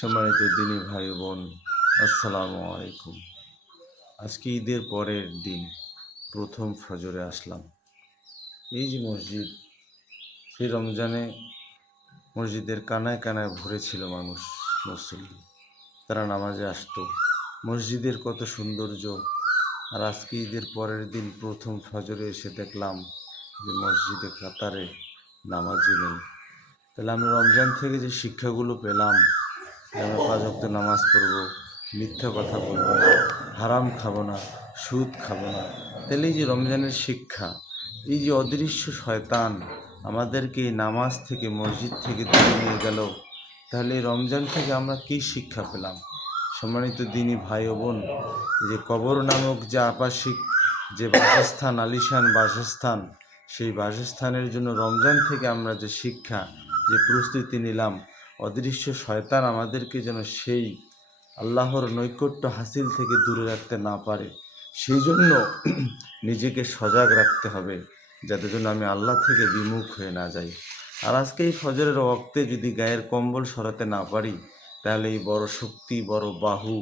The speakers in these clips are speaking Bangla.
সম্মানিত দিনী ভাই বোন, আসসালামু আলাইকুম। আজকে ঈদের পরের দিন প্রথম ফজরে আসলাম। এই যে মসজিদ, সেই রমজানে মসজিদের কানায় কানায় ভরে ছিল মানুষ, মুসল্লি। তারা নামাজে আসতো। মসজিদের কত সৌন্দর্য। আর আজকে ঈদের পরের দিন প্রথম ফজরে এসে দেখলাম যে মসজিদে কাতারে নামাজি নেই। তাহলে আমরা রমজান থেকে যে শিক্ষাগুলো পেলাম, আমরা 5 ওয়াক্ত নামাজ পড়ব, মিথ্যা কথা বলবো না, হারাম খাবো না, সুদ খাবো না, তাহলে এই যে রমজানের শিক্ষা, এই যে অদৃশ্য শয়তান আমাদেরকে এই নামাজ থেকে, মসজিদ থেকে দূরে নিয়ে গেল, তাহলে এই রমজান থেকে আমরা কী শিক্ষা পেলাম? সম্মানিত দিনী ভাই ও বোন, যে কবর নামক যে আবাসিক যে বাসস্থান, আলিশান বাসস্থান, সেই বাসস্থানের জন্য রমজান থেকে আমরা যে শিক্ষা, যে প্রস্তুতি নিলাম, অদৃশ্য শয়তান আমাদেরকে যেন সেই আল্লাহর নৈকট্য হাসিল থেকে দূরে রাখতে না পারে, সেই জন্য নিজেকে সজাগ রাখতে হবে, যাতে জন্য আমি আল্লাহ থেকে বিমুখ হয়ে না যাই। আর আজকে এই ফজরের ওয়াক্তে যদি গায়ের কম্বল সরাতে না পারি, তাহলে এই বড় শক্তি, বড় বাহু,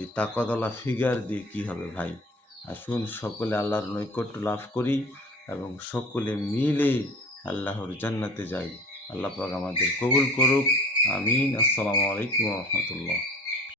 এই তাকতলা ফিগার দিয়ে কি হবে ভাই? আসুন সকলে আল্লাহর নৈকট্য লাভ করি এবং সকলে মিলে আল্লাহর জান্নাতে যাই। আল্লাহ পাক আমাদের কবুল করুক। আমিন। আসসালামু আলাইকুম ওয়া রাহমাতুল্লাহ।